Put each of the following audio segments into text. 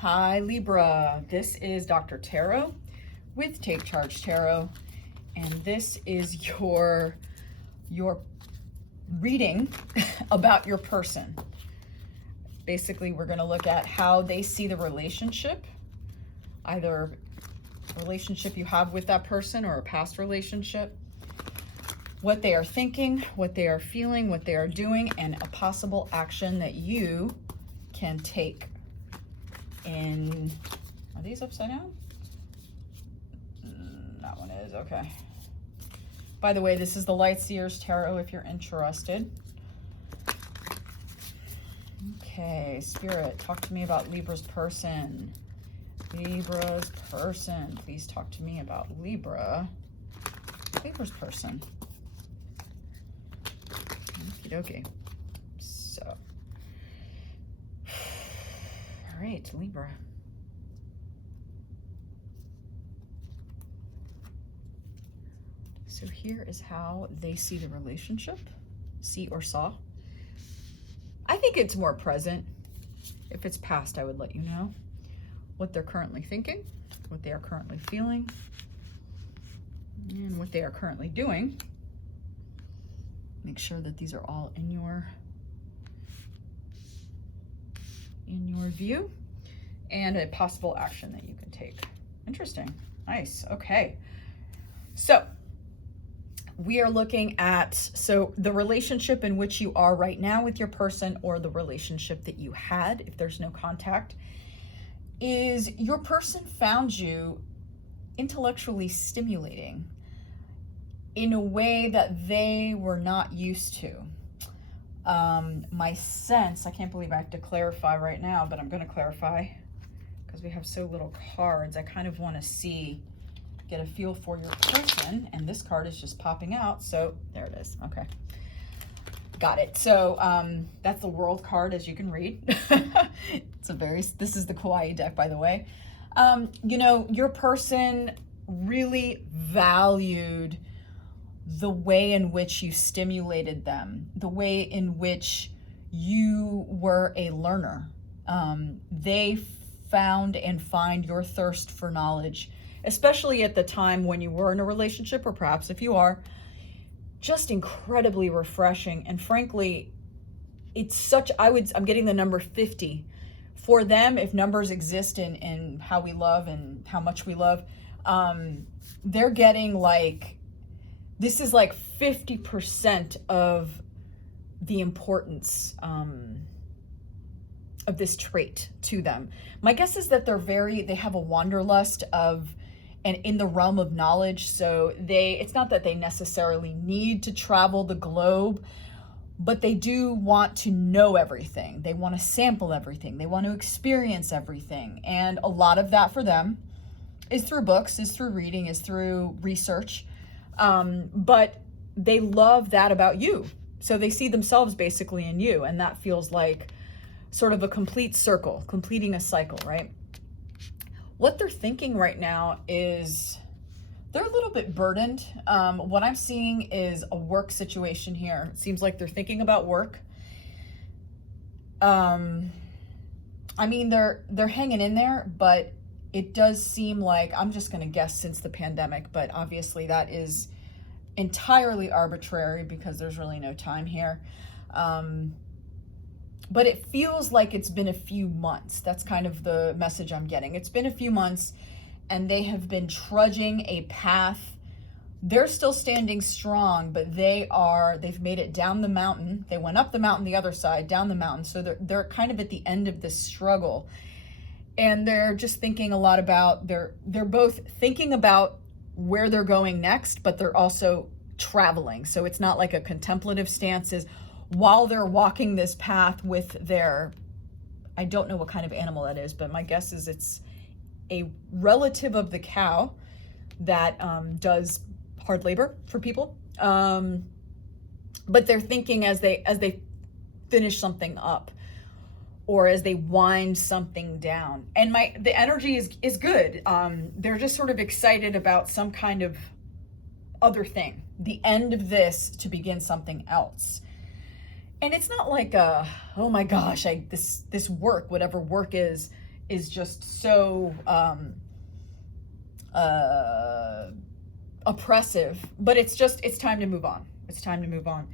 Hi Libra, this is Dr. Tarot with TakeChargeTarot, and this is your reading about your person. Basically, we're going to look at how they see the relationship, either a relationship you have with that person or a past relationship, what they are thinking, what they are feeling, what they are doing, and a possible action that you can take. Are these upside down? That one is, okay. By the way, this is the Light Seers Tarot if you're interested. Okay, Spirit, talk to me about Libra's person. Libra's person. Please talk to me about Libra's person. Okie dokie. So, all right, Libra. So here is how they see the relationship, see or saw. I think it's more present. If it's past, I would let you know what they're currently thinking, what they are currently feeling, and what they are currently doing. Make sure that these are all in your view, and a possible action that you can take. Interesting. Nice. Okay. So we are looking at, the relationship in which you are right now with your person, or the relationship that you had, if there's no contact, is your person found you intellectually stimulating in a way that they were not used to. My sense, I can't believe I have to clarify right now, but I'm going to clarify because we have so little cards. I kind of want to get a feel for your person, and this card is just popping out. So there it is. Okay. Got it. So that's the World card, as you can read. This is the Kawaii deck, by the way. You know, your person really valued the way in which you stimulated them, the way in which you were a learner. They found and find your thirst for knowledge, especially at the time when you were in a relationship, or perhaps if you are, just incredibly refreshing. And frankly, it's such, I'm getting the number 50. For them, if numbers exist in how we love and how much we love, they're getting like, this is like 50% of the importance of this trait to them. My guess is that they have a wanderlust and in the realm of knowledge. So it's not that they necessarily need to travel the globe, but they do want to know everything. They want to sample everything. They want to experience everything. And a lot of that for them is through books, is through reading, is through research. But they love that about you. So they see themselves basically in you. And that feels like sort of a complete circle, completing a cycle, right? What they're thinking right now is they're a little bit burdened. What I'm seeing is a work situation here. It seems like they're thinking about work. I mean, they're hanging in there, but it does seem like, I'm just going to guess since the pandemic, but obviously that is entirely arbitrary because there's really no time here. But it feels like it's been a few months. That's kind of the message I'm getting. It's been a few months and they have been trudging a path. They're still standing strong, but they've made it down the mountain. They went up the mountain, the other side, down the mountain. So they're kind of at the end of this struggle. And they're just thinking a lot about, they're both thinking about where they're going next, but they're also traveling. So it's not like a contemplative stance. Is while they're walking this path with I don't know what kind of animal that is, but my guess is it's a relative of the cow that does hard labor for people. But they're thinking as they finish something up, or as they wind something down. And the energy is good. They're just sort of excited about some kind of other thing, the end of this to begin something else. And it's not like oh my gosh, this work, whatever work is is just so oppressive, but it's time to move on. It's time to move on.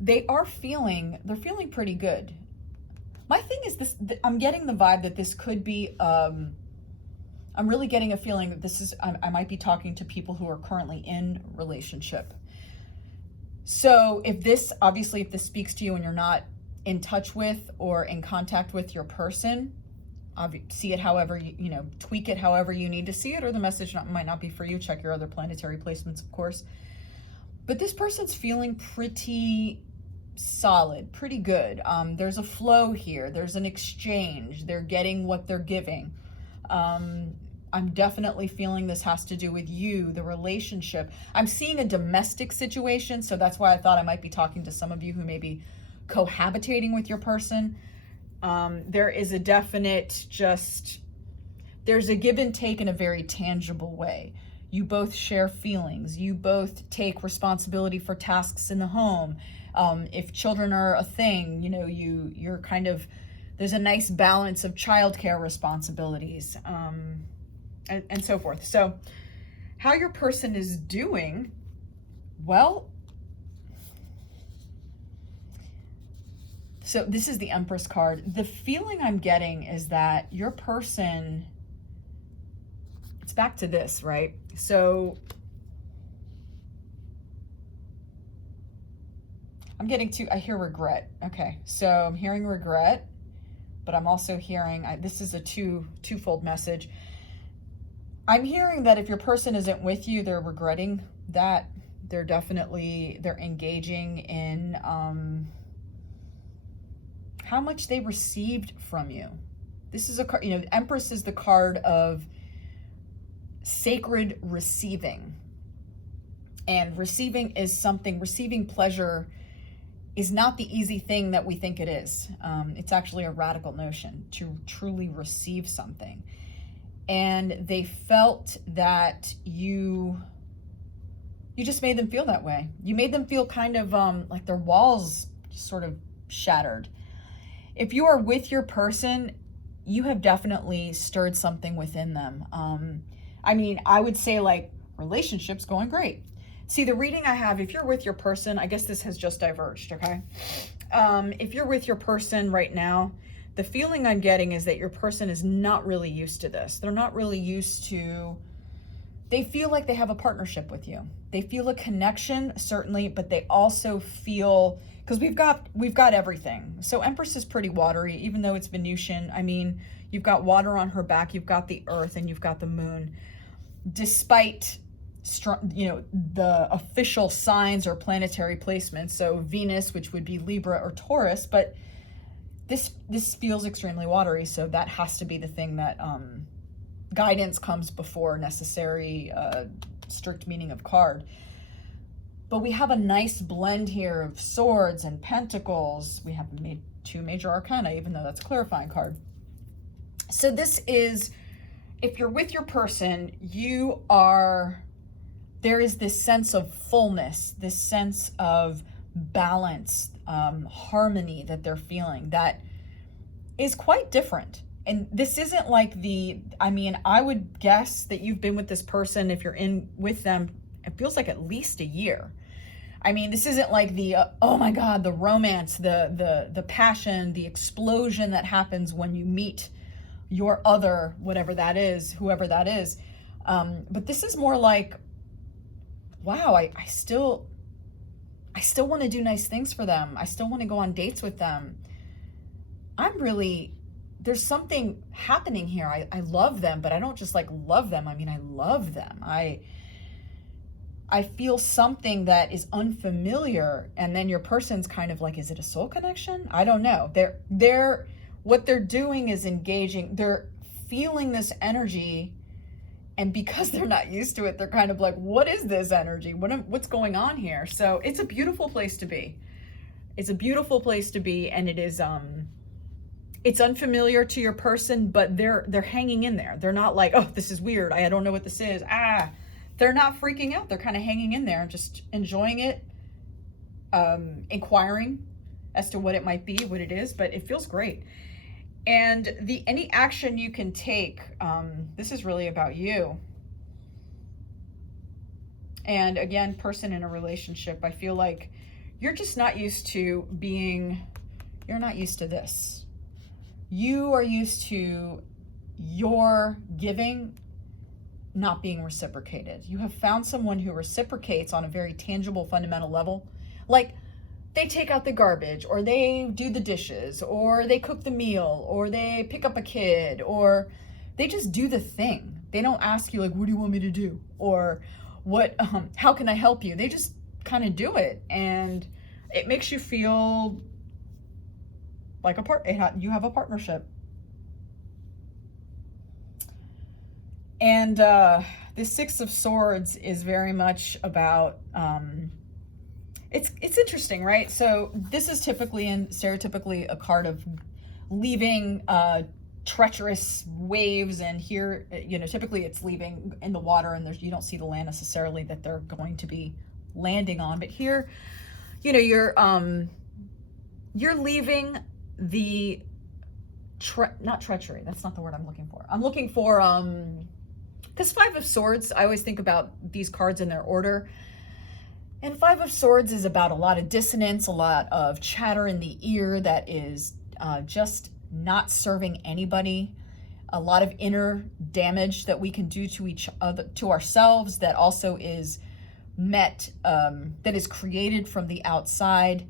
They're feeling pretty good. My thing is this, I'm getting the vibe that this could be, I'm really getting a feeling that this is, I might be talking to people who are currently in relationship. So if this speaks to you and you're not in touch with or in contact with your person, see it however you tweak it however you need to see it, or the message might not be for you. Check your other planetary placements, of course. But this person's feeling pretty solid, pretty good. There's a flow here. There's an exchange. They're getting what they're giving. I'm definitely feeling this has to do with you, the relationship. I'm seeing a domestic situation, so that's why I thought I might be talking to some of you who may be cohabitating with your person. There is a definite there's a give and take in a very tangible way. You both share feelings. You both take responsibility for tasks in the home. If children are a thing, you're kind of, there's a nice balance of childcare responsibilities, and so forth. So how your person is doing, well, so this is the Empress card. The feeling I'm getting is that your person, it's back to this, right? So I hear regret. Okay, so I'm hearing regret, but I'm also hearing, this is a twofold message. I'm hearing that if your person isn't with you, they're regretting that. They're engaging in how much they received from you. This is a card, Empress is the card of sacred receiving. And receiving pleasure is not the easy thing that we think it is. It's actually a radical notion to truly receive something. And they felt that you just made them feel that way. You made them feel kind of like their walls just sort of shattered. If you are with your person, you have definitely stirred something within them. I would say like relationships going great. See, the reading I have, if you're with your person, I guess this has just diverged, okay? If you're with your person right now, the feeling I'm getting is that your person is not really used to this. They're not really used to, they feel like they have a partnership with you. They feel a connection, certainly, but they also feel, because we've got everything. So Empress is pretty watery, even though it's Venusian. You've got water on her back, you've got the earth, and you've got the moon. Despite the official signs or planetary placements, so Venus, which would be Libra or Taurus, but this feels extremely watery, so that has to be the thing that guidance comes before necessary strict meaning of card. But we have a nice blend here of swords and pentacles. We have two major arcana, even though that's a clarifying card. So this is, if you're with your person, there is this sense of fullness, this sense of balance, harmony that they're feeling that is quite different. And this isn't like I would guess that you've been with this person, if you're in with them, it feels like at least a year. This isn't like the, oh my God, the romance, the passion, the explosion that happens when you meet your other, whatever that is, whoever that is. But this is more like, wow, I still want to do nice things for them. I still want to go on dates with them. There's something happening here. I love them, but I don't just love them. I love them. I feel something that is unfamiliar, and then your person's kind of like, is it a soul connection? I don't know. What they're doing is engaging. They're feeling this energy, and because they're not used to it, they're kind of like, what is this energy? What's going on here? So it's a beautiful place to be. It's a beautiful place to be, and it is it's unfamiliar to your person, but they're hanging in there. They're not like, oh, this is weird. I don't know what this is. They're not freaking out. They're kind of hanging in there, just enjoying it, inquiring as to what it might be, what it is, but it feels great. And any action you can take, this is really about you. And again, person in a relationship, I feel like you're just not used to you're not used to this. You are used to your giving not being reciprocated. You have found someone who reciprocates on a very tangible, fundamental level. Like, they take out the garbage, or they do the dishes, or they cook the meal, or they pick up a kid, or they just do the thing. They don't ask you, like, what do you want me to do? Or how can I help you? They just kind of do it. And it makes you feel like you have a partnership. And the Six of Swords is very much about, it's interesting, right? So this is typically and stereotypically a card of leaving treacherous waves, and here, typically it's leaving in the water, and you don't see the land necessarily that they're going to be landing on. But here, you're leaving the not treachery. That's not the word I'm looking for. I'm looking for because Five of Swords, I always think about these cards in their order. And Five of Swords is about a lot of dissonance, a lot of chatter in the ear that is just not serving anybody. A lot of inner damage that we can do to each other, to ourselves, that also is that is created from the outside.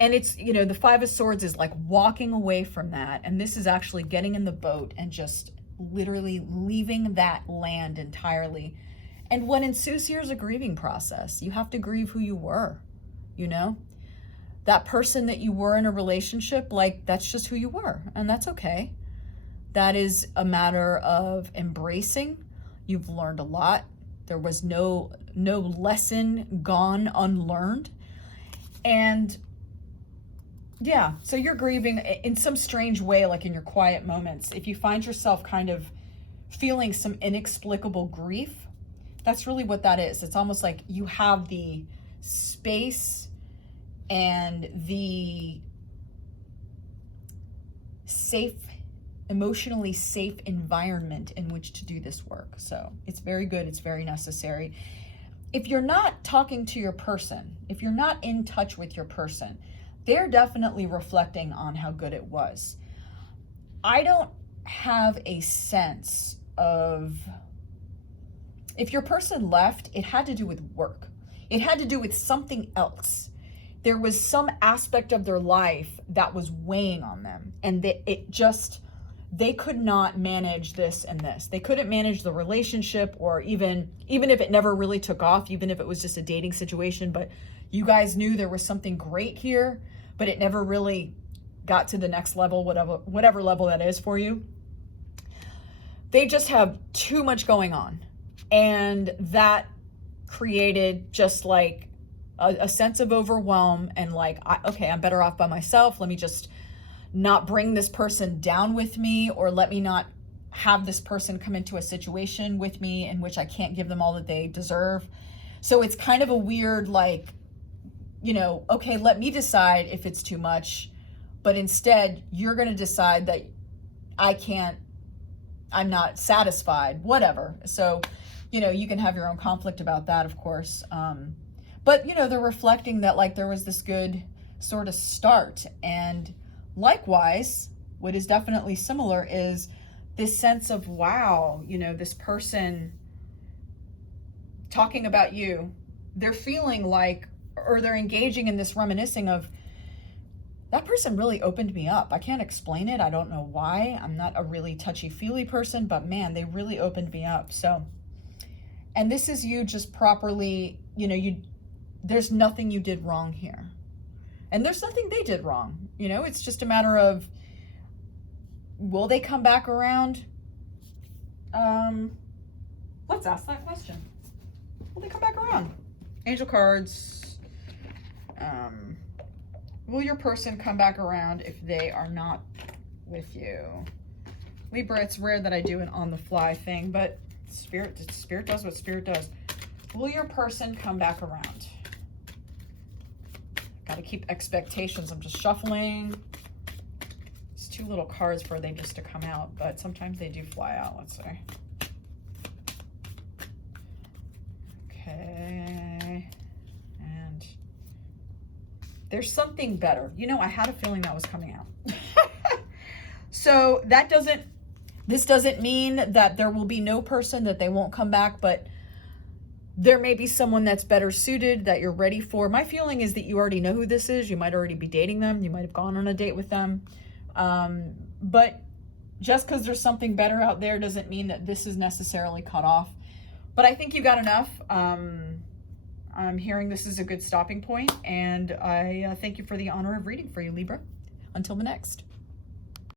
And it's, the Five of Swords is like walking away from that. And this is actually getting in the boat and just literally leaving that land entirely. And what ensues here is a grieving process. You have to grieve who you were, that person that you were in a relationship, like, that's just who you were, and that's okay. That is a matter of embracing. You've learned a lot. There was no lesson gone unlearned. And yeah, so you're grieving in some strange way, like in your quiet moments. If you find yourself kind of feeling some inexplicable grief, that's really what that is. It's almost like you have the space and the emotionally safe environment in which to do this work. So it's very good. It's very necessary. If you're not talking to your person, if you're not in touch with your person, they're definitely reflecting on how good it was. I don't have a sense of, if your person left, it had to do with work. It had to do with something else. There was some aspect of their life that was weighing on them, and they could not manage this and this. They couldn't manage the relationship, or even if it never really took off, even if it was just a dating situation, but you guys knew there was something great here, but it never really got to the next level, whatever level that is for you. They just have too much going on. And that created just like a sense of overwhelm, and like, okay, I'm better off by myself. Let me just not bring this person down with me, or let me not have this person come into a situation with me in which I can't give them all that they deserve. So it's kind of a weird, like, okay, let me decide if it's too much, but instead you're going to decide that I'm not satisfied, whatever. So, you can have your own conflict about that, of course. But, they're reflecting that, like, there was this good sort of start. And likewise, what is definitely similar is this sense of, wow, this person talking about you, they're feeling like, or they're engaging in this reminiscing of, that person really opened me up. I can't explain it. I don't know why. I'm not a really touchy-feely person, but man, they really opened me up. So, and this is you just properly, there's nothing you did wrong here. And there's nothing they did wrong. It's just a matter of, will they come back around? Let's ask that question. Will they come back around? Angel cards. Will your person come back around if they are not with you? Libra, it's rare that I do an on-the-fly thing, but Spirit does what Spirit does. Will your person come back around? Got to keep expectations. I'm just shuffling. It's 2 few little cards for they just to come out, but sometimes they do fly out. Let's see. Okay. And there's something better. You know, I had a feeling that was coming out. So this doesn't mean that there will be no person, that they won't come back, but there may be someone that's better suited that you're ready for. My feeling is that you already know who this is. You might already be dating them. You might have gone on a date with them. But just because there's something better out there doesn't mean that this is necessarily cut off. But I think you got enough. I'm hearing this is a good stopping point, and I thank you for the honor of reading for you, Libra. Until the next.